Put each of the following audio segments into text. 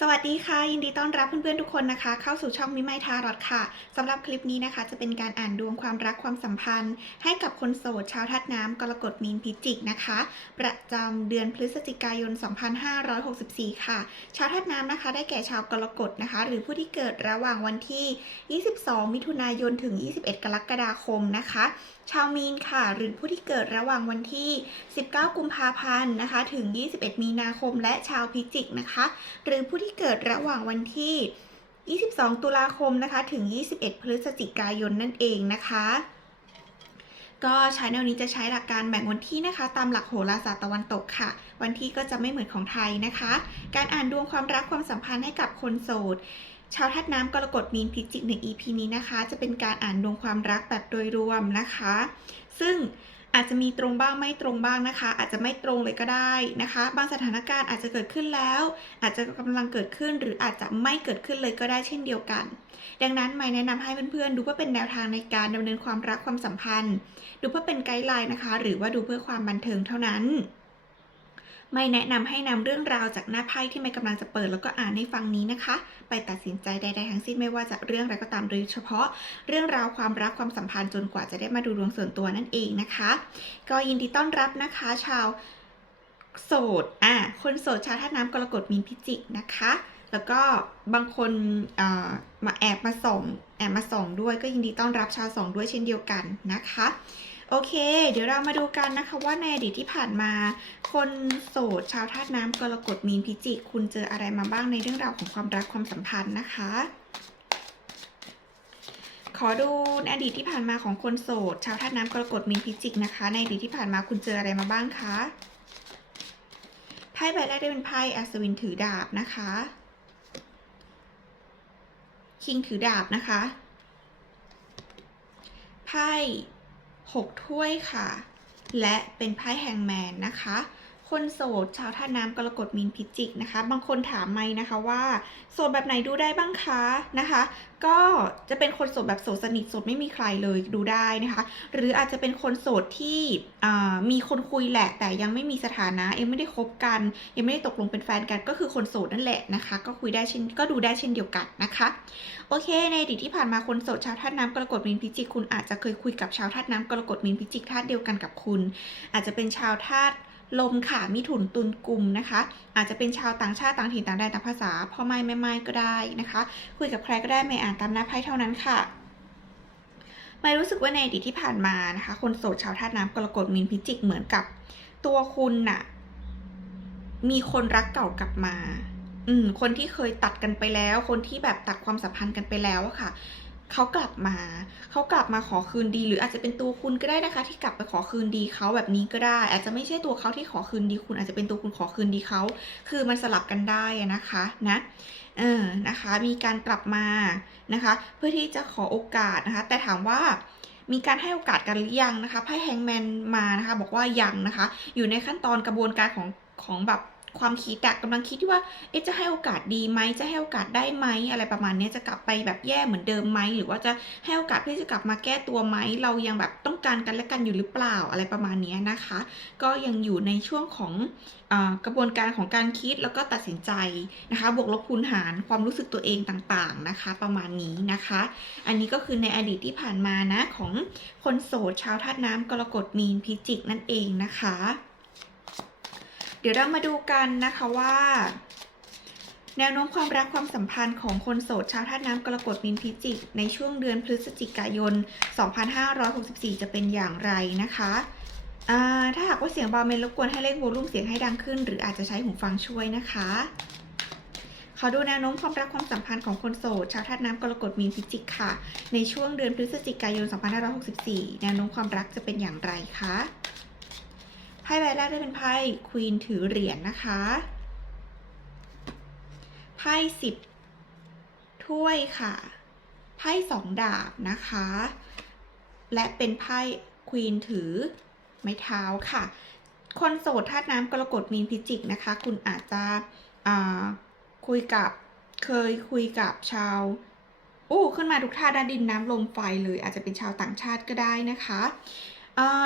สวัสดีค่ะ ยินดีต้อนรับเพื่อนๆทุกคนนะคะ เข้าสู่ช่องมิไมทารอดค่ะสำหรับคลิปนี้นะคะ จะเป็นการอ่านดวงความรักความสัมพันธ์ ให้กับคนโสดชาวทัดน้ำกรกฎมีนพิจิกนะคะ ประจำเดือนพฤศจิกายน 2564 ค่ะ ชาวทัดน้ำนะคะ ได้แก่ชาวกรกฎนะคะ หรือผู้ที่เกิดระหว่างวันที่ 22 มิถุนายนถึง 21 กรกฎาคมนะคะ ชาวมีนค่ะ หรือผู้ที่เกิดระหว่างวันที่ 19 กุมภาพันธ์นะคะ ถึง 21 มีนาคม และชาวพิจิกนะคะ หรือผู้ที่ที่เกิดระหว่างวันที่ 22 ตุลาคมนะคะ ถึง 21 พฤศจิกายนนั่นเองนะคะ ก็ช้แนวนี้จะใช้หลักการแบ่งวันที่นะคะ ตามหลักโหราศาสตร์ตะวันตกค่ะ วันที่ก็จะไม่เหมือนของไทยนะคะ การอ่านดวงความรักความสัมพันธ์ให้กับคนโสดชาวทัดน้ำกรกฎมีนพิจิกใน EP นี้นะคะ จะเป็นการอ่านดวงความรักแบบโดยรวมนะคะ ซึ่ง อาจจะมีตรงบ้างไม่ตรงบ้างนะคะ อาจจะไม่ตรงเลยก็ได้นะคะ บางสถานการณ์อาจจะเกิดขึ้นแล้ว อาจจะกำลังเกิดขึ้น หรืออาจจะไม่เกิดขึ้นเลยก็ได้เช่นเดียวกัน ดังนั้นไม่แนะนำให้เพื่อนๆดูเพื่อเป็นแนวทางในการดำเนินความรักความสัมพันธ์ ดูเพื่อเป็นไกด์ไลน์นะคะ หรือว่าดูเพื่อความบันเทิงเท่านั้น ไม่แนะนำให้นำเรื่องราวจากหน้าไพ่ที่ไม่กำลังจะเปิดแล้วก็อ่านให้ฟังนี้นะคะ ไปตัดสินใจใดๆทั้งสิ้นไม่ว่าจะเรื่องอะไรก็ตามโดยเฉพาะเรื่องราวความรักความสัมพันธ์จนกว่าจะได้มาดูดวงส่วนตัวนั่นเองนะคะ ก็ยินดีต้อนรับนะคะ ชาวโสดอะคนโสดชาวท่าตุน้ำกรกฎมีนพิจิกนะคะ แล้วก็บางคนเอ่อมาแอบมาส่องแอบมาส่องด้วยก็ยินดีต้อนรับชาวส่องด้วยเช่นเดียวกันนะคะ โอเค เดี๋ยวเรามาดูกันนะคะว่าในอดีตที่ผ่านมา คนโสดชาวธาตุน้ำกรกฎมีนพิจิก คุณเจออะไรมาบ้างในเรื่องราวของความรักความสัมพันธ์นะคะ ขอดูในอดีตที่ผ่านมาของคนโสด ชาวธาตุน้ำกรกฎมีนพิจิกนะคะ ในอดีตที่ผ่านมาคุณเจออะไรมาบ้างคะไพ่ใบแรกได้เป็นไพ่อัศวินถือดาบนะคะ คิงถือดาบนะคะ ไพ่ หกถ้วยค่ะ และเป็นไพ่แฮงแมนนะคะ คนโสดชาวท่าน้ำกรกฎมีนพิจิกนะคะ บางคนถามไหมนะคะว่า โสดแบบไหนดูได้บ้างคะนะคะ ก็จะเป็นคนโสดแบบโสดสนิทโสดไม่มีใครเลยดูได้นะคะ หรืออาจจะเป็นคนโสดที่มีคนคุยแหละ แต่ยังไม่มีสถานะยังไม่ได้คบกัน ยังไม่ได้ตกลงเป็นแฟนกันก็คือคนโสดนั่นแหละนะคะ ก็คุยได้เช่นก็ดูได้เช่นเดียวกันนะคะ โอเค ในอดีตที่ผ่านมาคนโสดชาวธาตุน้ำกรกฎมีนพิจิกคุณอาจจะเคยคุยกับชาวธาตุน้ำกรกฎมีนพิจิกธาตุเดียวกันกับคุณ อาจจะเป็นชาวธาตุ ลมค่ะมิถุนตุลกลุ่มนะคะ อาจจะเป็นชาวต่างชาติต่างถิ่นต่างแดนต่างภาษาพ่อไม่แม่ไม่ก็ได้นะคะ คุยกับใครก็ได้ไม่อ่านตามหน้าไพ่เท่านั้นค่ะไม่รู้สึกว่าในอดีตที่ผ่านมานะคะ คนโสดชาวธาตุน้ำกรกฎมีนพิจิกเหมือนกับ ตัวคุณน่ะ มีคนรักเก่ากลับมา อืม คนที่เคยตัดกันไปแล้ว คนที่แบบตัดความสัมพันธ์กันไปแล้วอะค่ะ เขากลับมา เขากลับมาขอคืนดี หรืออาจจะเป็นตัวคุณก็ได้นะคะ ที่กลับไปขอคืนดีเขาแบบนี้ก็ได้ อาจจะไม่ใช่ตัวเขาที่ขอคืนดีคุณ อาจจะเป็นตัวคุณขอคืนดีเขา คือมันสลับกันได้นะคะนะเออนะคะ มีการกลับมานะคะ เพื่อที่จะขอโอกาสนะคะ แต่ถามว่ามีการให้โอกาสกันหรือยังนะคะไพ่แฮงแมนมานะคะ บอกว่ายังนะคะ อยู่ในขั้นตอนกระบวนการของของแบบ ความคิดอะกำลังคิดว่าเอ๊ะจะให้โอกาสดีไหมจะให้โอกาสได้ไหมอะไรประมาณนี้จะกลับไปแบบแย่เหมือนเดิมไหมหรือว่าจะให้โอกาสเพื่อจะกลับมาแก้ตัวไหมเรายังแบบต้องการกันและกันอยู่หรือเปล่าอะไรประมาณนี้นะคะ ก็ยังอยู่ในช่วงของอกระบวนการของการคิดแล้วก็ตัดสินใจนะคะ บวกลบคูณหารความรู้สึกตัวเองต่างๆนะคะ ประมาณนี้นะคะ อันนี้ก็คือในอดีตที่ผ่านมานะของคนโสดชาวธาตุน้ำกรกฎมีนพิจิกนั่นเองนะคะ ดี๋ยวเรามาดูกันนะคะว่า แนวโน้มความรักความสัมพันธ์ของคนโสดชาวธาตุน้ำกรกฎมีนพิจิก ในช่วงเดือนพฤศจิกายน 2564 จะเป็นอย่างไรนะคะถ้าหากว่าเสียงเบาเมนรบกวนให้เร่งโวลูมเสียงให้ดังขึ้น หรืออาจจะใช้หูฟังช่วยนะคะขอดูแนวโน้มความรักความสัมพันธ์ของคนโสดชาวธาตุน้ำกรกฎมีนพิจิกค่ะ ในช่วงเดือนพฤศจิกายน 2564 แนวโน้มความรักจะเป็นอย่างไรคะ ไพ่ใบแรกได้เป็นไพ่ควีนถือเหรียญนะคะ ไพ่สิบถ้วยค่ะ ไพ่สองดาบนะคะ และเป็นไพ่ควีนถือไม้เท้าค่ะ คนโสดธาตุน้ำกรกฎมีนพิจิกนะคะ คุณอาจจะคุยกับเคยคุยกับชาวโอ้ขึ้นมาทุกท่าด้านดินน้ำลมไฟเลย อาจจะเป็นชาวต่างชาติก็ได้นะคะ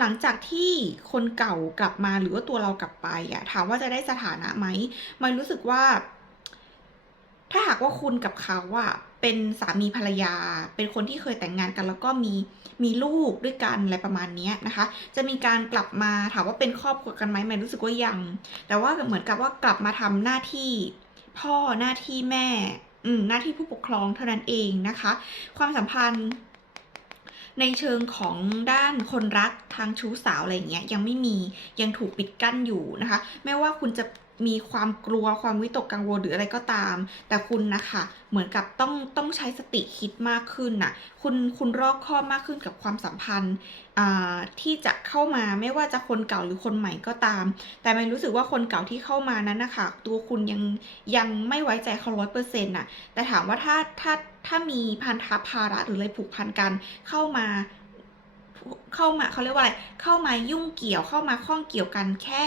หลังจากที่คนเก่ากลับมาหรือว่าตัวเรากลับไปอะถามว่าจะได้สถานะไหมไม่รู้สึกว่า ถ้าหากว่าคุณกับเขาอะเป็นสามีภรรยา เป็นคนที่เคยแต่งงานกัน แล้วก็มีมีลูกด้วยกันอะไรประมาณนี้นะคะ จะมีการกลับมาถามว่าเป็นครอบครัวกันไหมไม่รู้สึกว่ายัง แต่ว่าเหมือนกับว่ากลับมาทำหน้าที่พ่อหน้าที่แม่ อืมหน้าที่ผู้ปกครองเท่านั้นเองนะคะ ความสัมพันธ์ ในเชิงของด้านคนรักทางชู้สาวอะไรอย่างเงี้ยยังไม่มียังถูกปิดกั้นอยู่นะคะไม่ว่าคุณจะมีความกลัวความวิตกกังวลหรืออะไรก็ตาม แต่คุณนะคะเหมือนกับต้องต้องใช้สติคิดมากขึ้นน่ะคุณคุณรอบคอบมากขึ้นกับความสัมพันธ์อ่าที่จะเข้ามาไม่ว่าจะคนเก่าหรือคนใหม่ก็ตาม แต่ไม่รู้สึกว่าคนเก่าที่เข้ามานั้นนะคะตัวคุณยังยังไม่ไว้ใจเขาร้อยเปอร์เซ็นต์น่ะแต่ถามว่าถ้าถ้า ถ้ามีพันธะภาระหรืออะไรผูกพันกันเข้ามาเข้ามาเขาเรียกว่าอะไรเข้ามายุ่งเกี่ยวเข้ามาข้องเกี่ยวกันแค่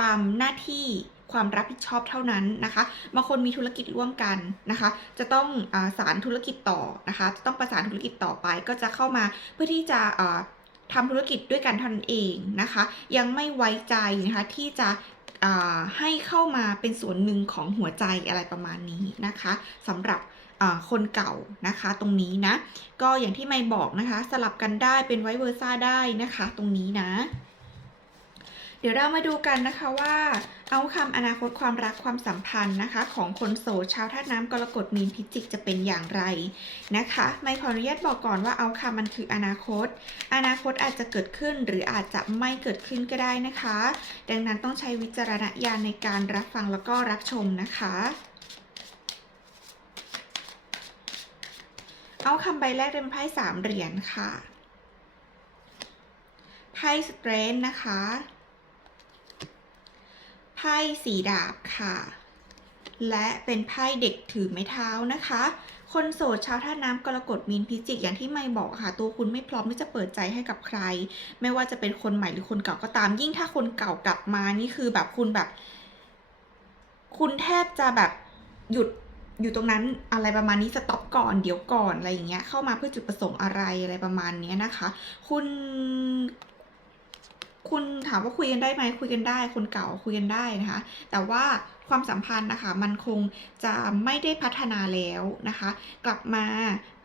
ตามหน้าที่ความรับผิดชอบเท่านั้นนะคะ บางคนมีธุรกิจร่วมกันนะคะ จะต้องอาสารธุรกิจต่อนะคะ จะต้องประสานธุรกิจต่อไปก็จะเข้ามาเพื่อที่จะทำธุรกิจด้วยกันเท่านั้นเองนะคะ ยังไม่ไว้ใจนะคะที่จะให้เข้ามาเป็นส่วนหนึ่งของหัวใจอะไรประมาณนี้นะคะสำหรับ คนเก่านะคะตรงนี้นะ ก็อย่างที่ไม่บอกนะคะ สลับกันได้เป็นไวเวอร์ซ่าได้นะคะตรงนี้นะ เดี๋ยวเรามาดูกันนะคะว่าเอาคำอนาคตความรักความสัมพันธ์นะคะ ของคนโสดชาวธาตุน้ำกรกฎมีนพิจิกจะเป็นอย่างไรนะคะ ไม่ขออนุญาตบอกก่อนว่าเอาคำมันคืออนาคต อนาคตอาจจะเกิดขึ้นหรืออาจจะไม่เกิดขึ้นก็ได้นะคะ ดังนั้นต้องใช้วิจารณญาณในการรับฟังแล้วก็รับชมนะคะ เอาคำใบแรกเป็นไพ่สามเหรียญค่ะ ไพ่สเตรนนะคะ ไพ่สีดาบค่ะ และเป็นไพ่เด็กถือไม้เท้านะคะ คนโสดชาวท่าน้ำกรกฎมีนพิจิกอย่างที่ไม่บอกค่ะ ตัวคุณไม่พร้อมที่จะเปิดใจให้กับใคร ไม่ว่าจะเป็นคนใหม่หรือคนเก่าก็ตาม ยิ่งถ้าคนเก่ากลับมานี่คือแบบคุณแบบ คุณแทบจะแบบหยุด อยู่ตรงนั้นอะไรประมาณนี้สต็อปก่อนเดี๋ยวก่อนอะไรอย่างเงี้ยเข้ามาเพื่อจุดประสงค์อะไรอะไรประมาณเนี้ยนะคะ คุณ คุณถามว่าคุยกันได้ไหมคุยกันได้ คนเก่าคุยกันได้นะคะ แต่ว่าความสัมพันธ์นะคะมันคงจะไม่ได้พัฒนาแล้วนะคะ กลับมา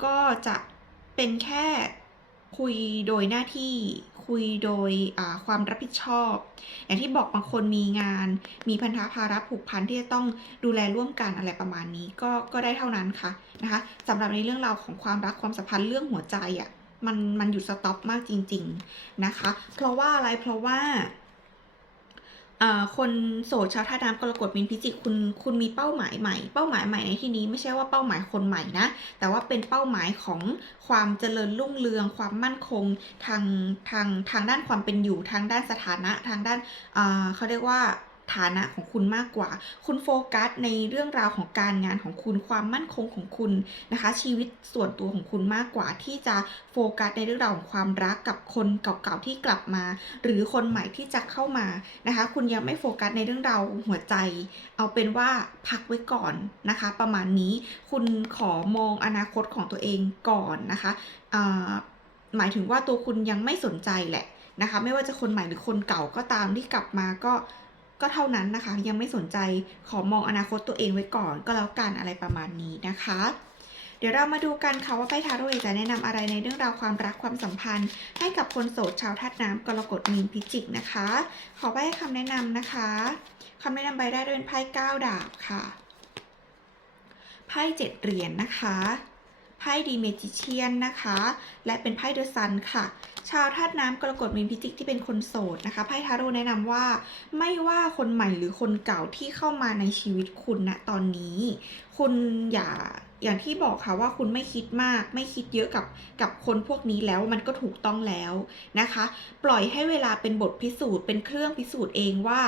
ก็จะเป็นแค่คุยโดยหน้าที่ คุยโดยความรับผิดชอบ อย่างที่บอกบางคนมีงาน มีพันธะภาระผูกพันที่จะต้องดูแลร่วมกันอะไรประมาณนี้ ก็ก็ได้เท่านั้นค่ะนะคะสำหรับในเรื่องราวของความรักความสัมพันธ์เรื่องหัวใจอะ่ะมันมันหยุดสต็อปมากจริง ๆนะคะ เพราะว่าอะไรเพราะว่า คนโสดชาวท่าน้ำกรกฎมินพิจิกคุณคุณมีเป้าหมายใหม่ เป้าหมายใหม่ในที่นี้ไม่ใช่ว่าเป้าหมายคนใหม่นะ แต่ว่าเป็นเป้าหมายของความเจริญรุ่งเรือง ความมั่นคงทางทางทางด้านความเป็นอยู่ทางด้านสถานะทางด้านเขาเรียกว่า ฐานะของคุณมากกว่า คุณโฟกัสในเรื่องราวของการงานของคุณความมั่นคงของคุณนะคะ ชีวิตส่วนตัวของคุณมากกว่า ที่จะโฟกัสในเรื่องราวของความรักกับคนเก่าๆที่กลับมา หรือคนใหม่ที่จะเข้ามานะคะ คุณยังไม่โฟกัสในเรื่องราวหัวใจ เอาเป็นว่าพักไว้ก่อนนะคะ ประมาณนี้คุณขอมองอนาคตของตัวเองก่อนนะคะหมายถึงว่าตัวคุณยังไม่สนใจแหละนะคะ ไม่ว่าจะคนใหม่หรือคนเก่าก็ตามที่กลับมาก็ ก็เท่านั้นนะคะ ยังไม่สนใจขอมองอนาคตตัวเองไว้ก่อน ก็แล้วกันอะไรประมาณนี้นะคะ เดี๋ยวเรามาดูกันค่ะว่าไพ่ทาโร่จะแนะนำอะไรในเรื่องราวความรักความสัมพันธ์ ให้กับคนโสดชาวธาตุน้ำกรกฎมีนพิจิกนะคะ ขอใบให้คำแนะนำนะคะคำแนะนำใบแรกจะเป็นไพ่เก้าดาบค่ะไพ่เจ็ดเหรียญนะคะไพ่ดีเมจิเชียนนะคะ และเป็นไพ่เดอะซันค่ะ ชาวธาตุน้ำกรกฎมีนพิจิกที่เป็นคนโสดนะคะไพ่ทาโร่แนะนำว่า ไม่ว่าคนใหม่หรือคนเก่าที่เข้ามาในชีวิตคุณณตอนนี้ คุณอย่าอย่างที่บอกค่ะว่าคุณไม่คิดมาก ไม่คิดเยอะกับกับคนพวกนี้แล้วมันก็ถูกต้องแล้วนะคะ ปล่อยให้เวลาเป็นบทพิสูจน์เป็นเครื่องพิสูจน์เองว่า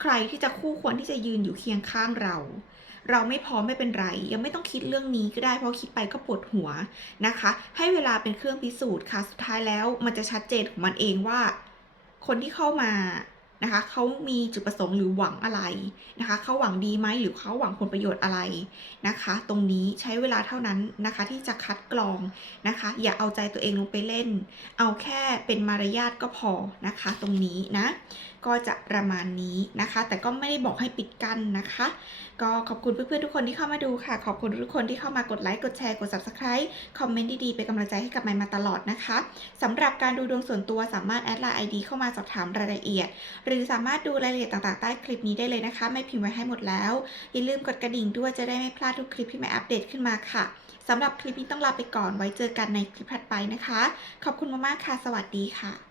ใครที่จะคู่ควรที่จะยืนอยู่เคียงข้างเรา เราไม่พร้อมไม่เป็นไร ยังไม่ต้องคิดเรื่องนี้ก็ได้เพราะคิดไปก็ปวดหัวนะคะ ให้เวลาเป็นเครื่องพิสูจน์ค่ะสุดท้ายแล้ว มันจะชัดเจนของมันเองว่า คนที่เข้ามานะคะเขามีจุดประสงค์หรือหวังอะไรนะคะเขาหวังดีไหมหรือเขาหวังผลประโยชน์อะไรนะคะ ตรงนี้ใช้เวลาเท่านั้นนะคะที่จะคัดกรองนะคะ อย่าเอาใจตัวเองลงไปเล่น เอาแค่เป็นมารยาทก็พอนะคะ ตรงนี้นะก็จะประมาณนี้นะคะ แต่ก็ไม่ได้บอกให้ปิดกั้นนะคะ ก็ขอบคุณเพื่อนๆทุกคนที่เข้ามาดูค่ะ ขอบคุณทุกคนที่เข้ามากดไลค์กดแชร์กด subscribe คอมเมนต์ดีๆเป็นกำลังใจให้กับไมมาตลอดนะคะสำหรับการดูดวงส่วนตัวสามารถแอดไลน์ ID เข้ามาสอบถามรายละเอียด หรือสามารถดูรายละเอียดต่างๆใต้คลิปนี้ได้เลยนะคะ ไม่พิมพ์ไว้ให้หมดแล้วอย่าลืมกดกระดิ่งด้วยจะได้ไม่พลาดทุกคลิปที่แม่อัปเดตขึ้นมาค่ะสำหรับคลิปนี้ต้องลาไปก่อนไว้เจอกันในคลิปถัดไปนะคะ ขอบคุณมากๆค่ะ สวัสดีค่ะ